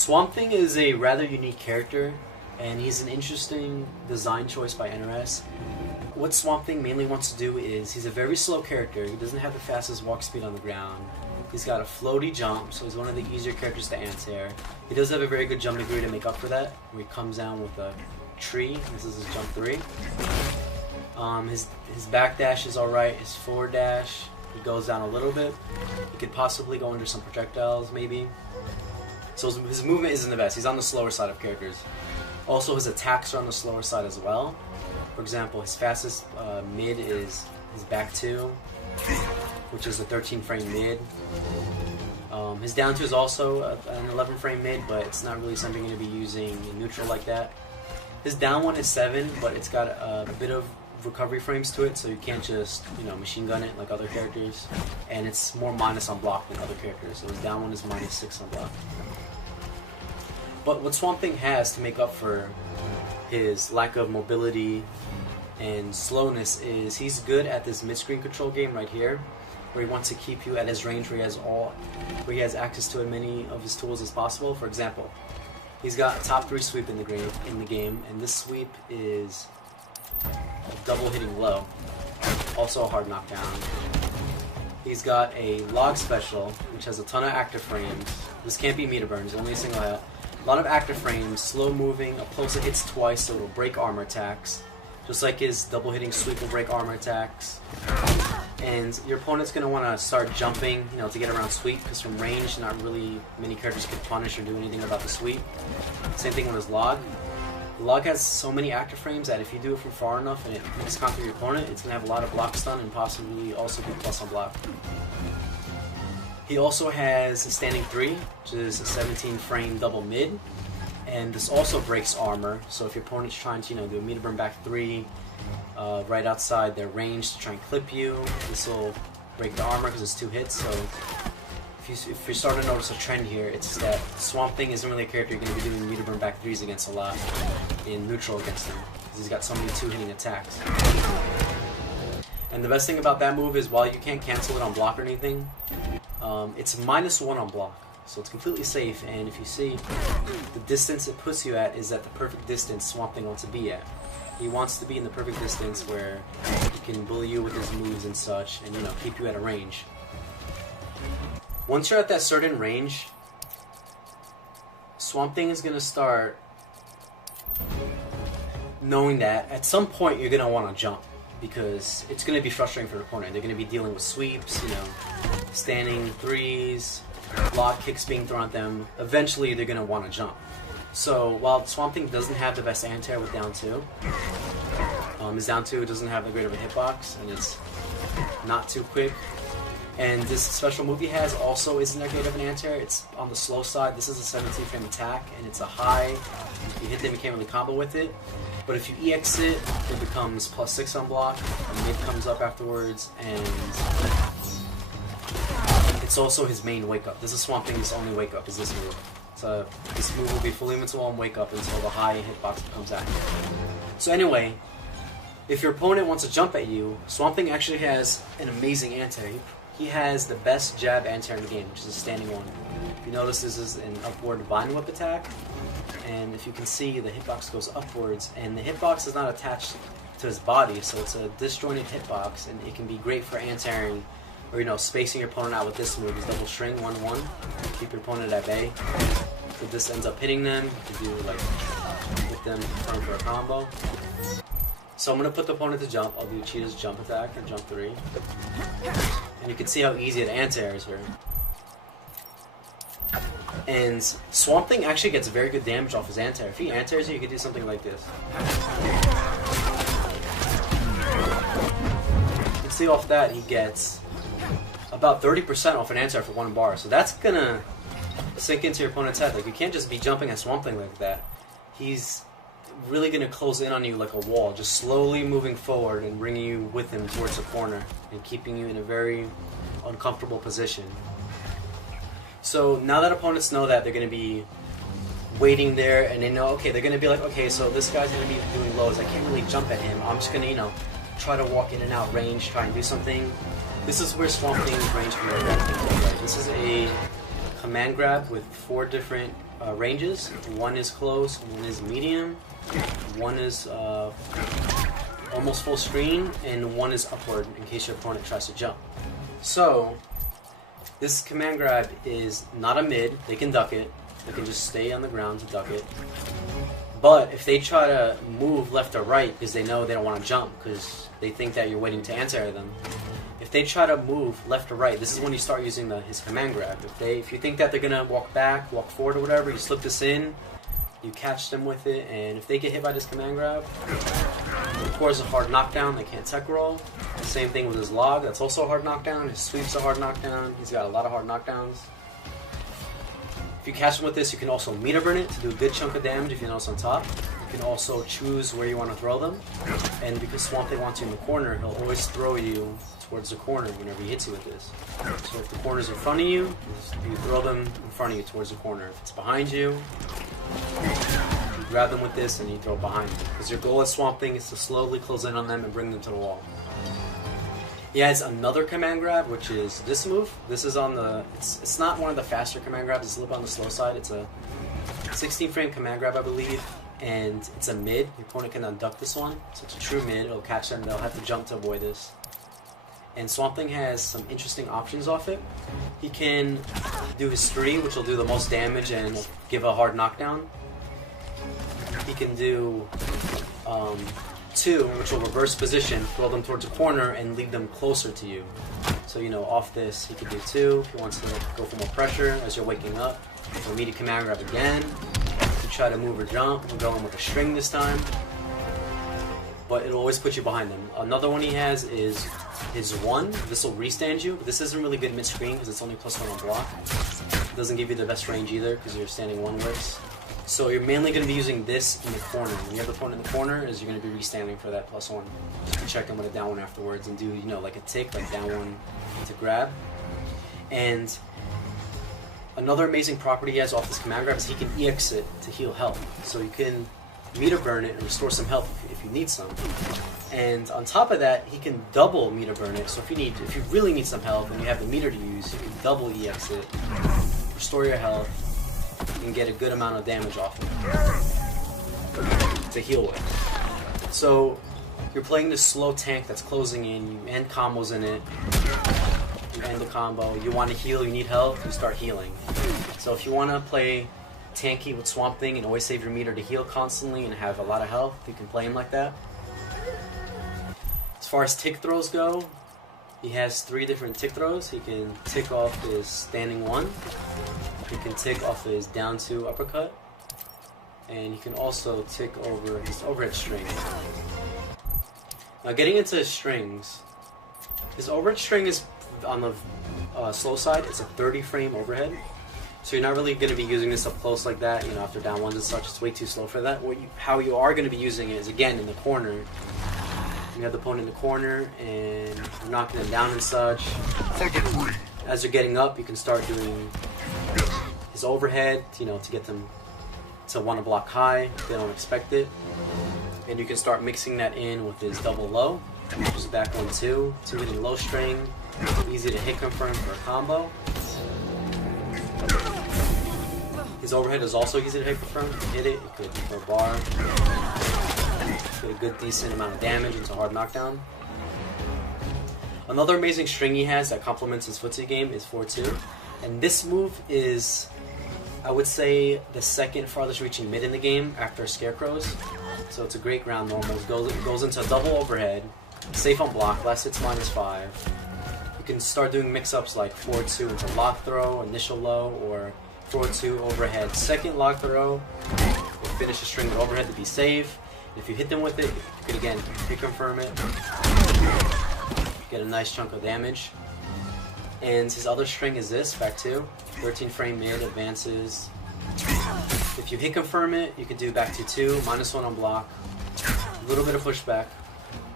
Swamp Thing is a rather unique character, and he's an interesting design choice by NRS. What Swamp Thing mainly wants to do is, he's a very slow character, he doesn't have the fastest walk speed on the ground, he's got a floaty jump, so he's one of the easier characters to anti-air. He does have a very good jump degree to make up for that, where he comes down with a tree. This is his jump 3. His back dash is alright, his forward dash, he goes down a little bit. He could possibly go under some projectiles, maybe. So his movement isn't the best, he's on the slower side of characters. Also, his attacks are on the slower side as well. For example, his fastest mid is his back 2, which is a 13 frame mid. His down 2 is also an 11 frame mid, but it's not really something you're going to be using in neutral like that. His down 1 is 7, but it's got a bit of recovery frames to it, so you can't just, machine gun it like other characters. And it's more minus on block than other characters, so his down 1 is minus 6 on block. But what Swamp Thing has to make up for his lack of mobility and slowness is he's good at this mid-screen control game right here, where he wants to keep you at his range where he has access to as many of his tools as possible. For example, he's got a top 3 sweep in the game, and this sweep is double hitting low, also a hard knockdown. He's got a log special, which has a ton of active frames. This can't be meter burn, it's only a single hit. A lot of active frames, slow moving, up close it hits twice, so it will break armor attacks. Just like his double hitting sweep will break armor attacks. And your opponent's going to want to start jumping, to get around sweep, because from range, not really many characters can punish or do anything about the sweep. Same thing with his log. The log has so many active frames that if you do it from far enough and it misconfigures your opponent, it's going to have a lot of block stun and possibly also be plus on block. He also has a standing 3, which is a 17 frame double mid, and this also breaks armor, so if your opponent's trying to do a meter burn back 3 right outside their range to try and clip you, this will break the armor because it's 2 hits. So if you're starting to notice a trend here, it's that Swamp Thing isn't really a character you're going to be doing meter burn back 3s against a lot in neutral against him, because he's got so many 2-hitting attacks. And the best thing about that move is, while you can't cancel it on block or anything, it's -1 on block, so it's completely safe. And if you see, the distance it puts you at is at the perfect distance Swamp Thing wants to be at. He wants to be in the perfect distance where he can bully you with his moves and such, and keep you at a range. Once you're at that certain range, Swamp Thing is going to start knowing that at some point you're going to want to jump, because it's going to be frustrating for the opponent. They're going to be dealing with sweeps, standing 3s, block kicks being thrown at them. Eventually they're going to want to jump. So while Swamp Thing doesn't have the best anti-air with down 2, his down 2 doesn't have the great of a hitbox, and it's not too quick. And this special move he has also isn't that great of an anti-air. It's on the slow side. This is a 17 frame attack, and it's a high. If you hit them, you can't really combo with it. But if you EX it, it becomes +6 on block, and mid comes up afterwards, and it's also his main wake up. This is Swamp Thing's only wake up, is this move. So this move will be fully invincible on wake up until the high hitbox comes active. So anyway, if your opponent wants to jump at you, Swamp Thing actually has an amazing anti-air. He has the best jab anti-air in the game, which is a standing 1. If you notice, this is an upward vine whip attack, and if you can see, the hitbox goes upwards, and the hitbox is not attached to his body, so it's a disjointed hitbox, and it can be great for anti-airing, or spacing your opponent out with this move. Is double string 1-1, keep your opponent at bay. If this ends up hitting them, you can do hit them for a combo. So I'm going to put the opponent to jump. I'll do Cheetah's jump attack, or jump 3. And you can see how easy it anti-airs her. And Swamp Thing actually gets very good damage off his anti-air. If he anti-airs you, you can do something like this. You can see off that he gets about 30% off an anti-air for 1 bar. So that's going to sink into your opponent's head. Like, you can't just be jumping at Swamp Thing like that. He's really going to close in on you like a wall, just slowly moving forward and bringing you with him towards the corner and keeping you in a very uncomfortable position. So now that opponents know that, they're going to be waiting there, and they know, okay, they're going to be like, okay, so this guy's going to be doing lows, I can't really jump at him, I'm just going to, try to walk in and out range, try and do something. This is where Swamp Thing's range can be. This is a command grab with 4 different ranges. One is close, one is medium, one is almost full screen, and one is upward in case your opponent tries to jump. So this command grab is not a mid. They can duck it. They can just stay on the ground to duck it. But if they try to move left or right because they know they don't want to jump because they think that you're waiting to anti-air them, if they try to move left or right, this is when you start using his command grab. If you think that they're gonna walk back, walk forward or whatever, you slip this in, you catch them with it, and if they get hit by this command grab, of course a hard knockdown, they can't tech roll. The same thing with his log, that's also a hard knockdown. His sweep's a hard knockdown. He's got a lot of hard knockdowns. If you catch him with this, you can also meter burn it to do a good chunk of damage if you know it's on top. You can also choose where you want to throw them. And because Swamp Thing wants you in the corner, he'll always throw you towards the corner whenever he hits you with this. So if the corner's in front of you, you throw them in front of you towards the corner. If it's behind you, you grab them with this and you throw it behind you. Because your goal as Swamp Thing is to slowly close in on them and bring them to the wall. He has another command grab, which is this move. This is on the... It's not one of the faster command grabs. It's a little bit on the slow side. It's a 16 frame command grab, I believe. And it's a mid. Your opponent can unduck this one. So it's a true mid. It'll catch them. They'll have to jump to avoid this. And Swamp Thing has some interesting options off it. He can do his 3, which will do the most damage and give a hard knockdown. He can do 2, which will reverse position, throw them towards a corner, and lead them closer to you. So, you know, off this, he could do 2 if he wants to go for more pressure as you're waking up. He'll immediate command grab again. You try to move or jump, we'll go in with a string this time. But it'll always put you behind them. Another one he has is his 1. This will restand you, but this isn't really good mid-screen because it's only +1 on block. It doesn't give you the best range either because you're standing 1 works. So you're mainly going to be using this in the corner. When you have the opponent in the corner, is you're going to be restanding for that +1. You can check them with a down 1 afterwards and do, you know, like a tick, like down 1 to grab. And another amazing property he has off this command grab is he can EX it to heal health. So you can meter burn it and restore some health if you need some. And on top of that, he can double meter burn it. So if you really need some health and you have the meter to use, you can double EX it, restore your health, and get a good amount of damage off it to heal with. So you're playing this slow tank that's closing in, you end combos in it, you end the combo, you want to heal, you need health, you start healing. So if you want to play tanky with Swamp Thing and always save your meter to heal constantly and have a lot of health, you can play him like that. As far as tick throws go, he has 3 different tick throws. He can tick off his standing 1. He can tick off his down 2 uppercut. And he can also tick over his overhead string. Now getting into his strings, his overhead string is on the slow side. It's a 30 frame overhead. So you're not really going to be using this up close like that, you know, after down 1s and such. It's way too slow for that. How you are going to be using it is, again, in the corner. You have the opponent in the corner, and you're knocking them down and such. As you're getting up, you can start doing his overhead, you know, to get them to want to block high if they don't expect it. And you can start mixing that in with his double low, which is back 1-2, 2 hitting low string, easy to hit confirm for a combo. His overhead is also easy to hit confirm. You can hit it, you could for a bar. Get a good decent amount of damage into a hard knockdown. Another amazing string he has that complements his footsie game is 4-2. And this move is, I would say, the second farthest reaching mid in the game after Scarecrows. So it's a great ground normal. It goes into a double overhead, safe on block, last hits -5. You can start doing mix-ups like 4-2 into lock throw, initial low, or 4-2 overhead, second lock throw, or finish the string with overhead to be safe. If you hit them with it, you could again reconfirm it, get a nice chunk of damage. And his other string is this, back 2, 13 frame mid, advances. If you hit confirm it, you could do back to 2, -1 on block, a little bit of pushback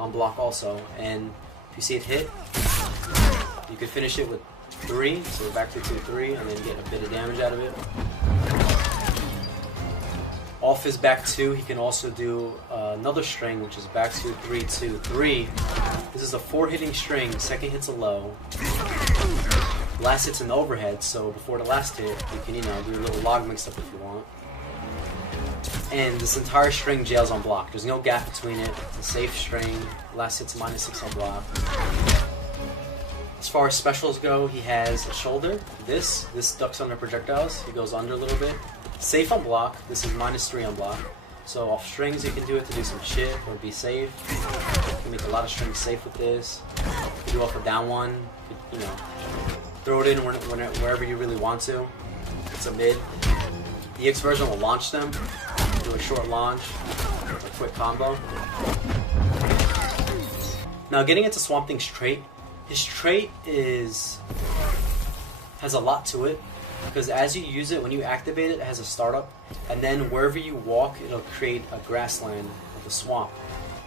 on block also. And if you see it hit, you could finish it with 3, so back to 2-3, and then get a bit of damage out of it. Off his back 2, he can also do another string, which is back 2, 3-2-3. This is a 4 hitting string, second hit's a low. Last hit's an overhead, so before the last hit, you can, you know, do a little log mix up if you want. And this entire string jails on block. There's no gap between it. It's a safe string. Last hit's -6 on block. As far as specials go, he has a shoulder. This ducks under projectiles. He goes under a little bit. Safe on block. This is -3 on block. So off strings you can do it to do some shit or be safe. You can make a lot of strings safe with this. You can do off a down one. You know, throw it in wherever you really want to. It's a mid. The X version will launch them. Do a short launch, a quick combo. Now getting into Swamp Thing's trait. His trait has a lot to it, because as you use it, when you activate it, it has a startup, and then wherever you walk, it'll create a grassland with a swamp.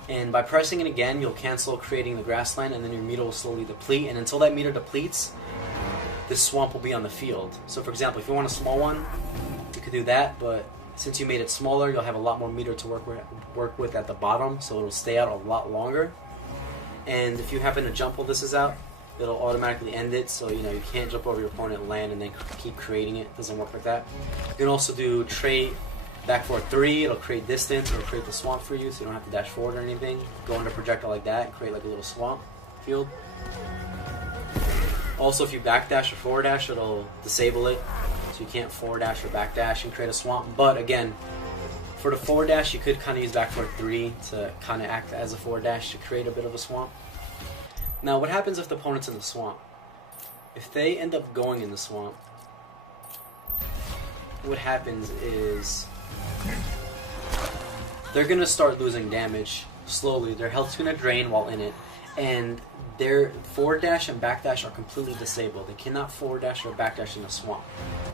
And by pressing it again, you'll cancel creating the grassland, and then your meter will slowly deplete, and until that meter depletes, this swamp will be on the field. So for example, if you want a small one, you could do that, but since you made it smaller, you'll have a lot more meter to work with at the bottom, so it'll stay out a lot longer. And if you happen to jump while this is out, it'll automatically end it, so you know you can't jump over your opponent and land and then keep creating it. It doesn't work like that. You can also do trait back forward 3, it'll create distance, it'll create the swamp for you, so you don't have to dash forward or anything. Go under projectile like that and create like a little swamp field. Also, if you backdash or forward dash, it'll disable it, so you can't forward dash or backdash and create a swamp. But again, for the forward dash, you could kind of use back forward 3 to kind of act as a forward dash to create a bit of a swamp. Now, what happens if the opponent's in the swamp? If they end up going in the swamp, what happens is they're going to start losing damage slowly. Their health's going to drain while in it, and their forward dash and back dash are completely disabled. They cannot forward dash or back dash in a swamp.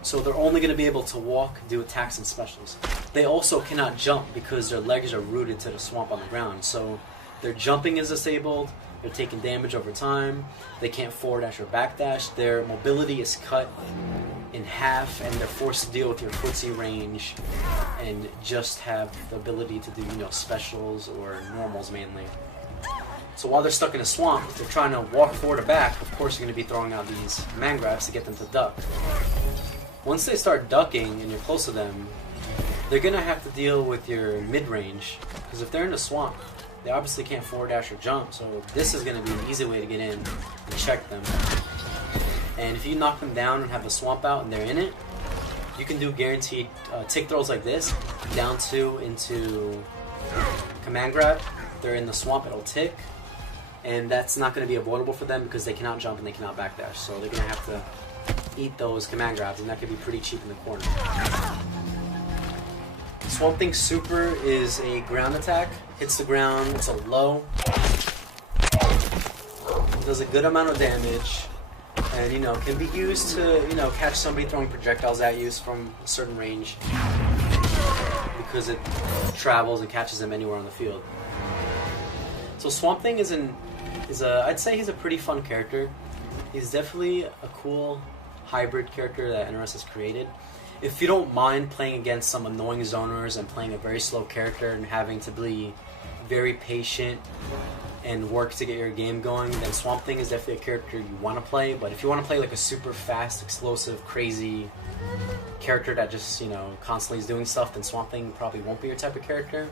So they're only going to be able to walk, do attacks and specials. They also cannot jump because their legs are rooted to the swamp on the ground. So their jumping is disabled, they're taking damage over time, they can't forward dash or back dash, their mobility is cut in half, and they're forced to deal with your footsie range and just have the ability to do, you know, specials or normals mainly. So while they're stuck in a swamp, if they're trying to walk forward or back, of course you're going to be throwing out these man grabs to get them to duck. Once they start ducking and you're close to them, they're going to have to deal with your mid-range, because if they're in a swamp, they obviously can't forward dash or jump, so this is going to be an easy way to get in and check them. And if you knock them down and have the swamp out and they're in it, you can do guaranteed tick throws like this, down 2 into command grab. If they're in the swamp, it'll tick, and that's not going to be avoidable for them because they cannot jump and they cannot backdash, so they're going to have to eat those command grabs, and that could be pretty cheap in the corner. Swamp Thing Super is a ground attack. Hits the ground, it's a low. It does a good amount of damage, and you know, can be used to, you know, catch somebody throwing projectiles at you from a certain range, because it travels and catches them anywhere on the field. So Swamp Thing I'd say he's a pretty fun character. He's definitely a cool hybrid character that NRS has created. If you don't mind playing against some annoying zoners and playing a very slow character and having to be very patient and work to get your game going, then Swamp Thing is definitely a character you want to play. But if you want to play like a super fast, explosive, crazy character that just, you know, constantly is doing stuff, then Swamp Thing probably won't be your type of character.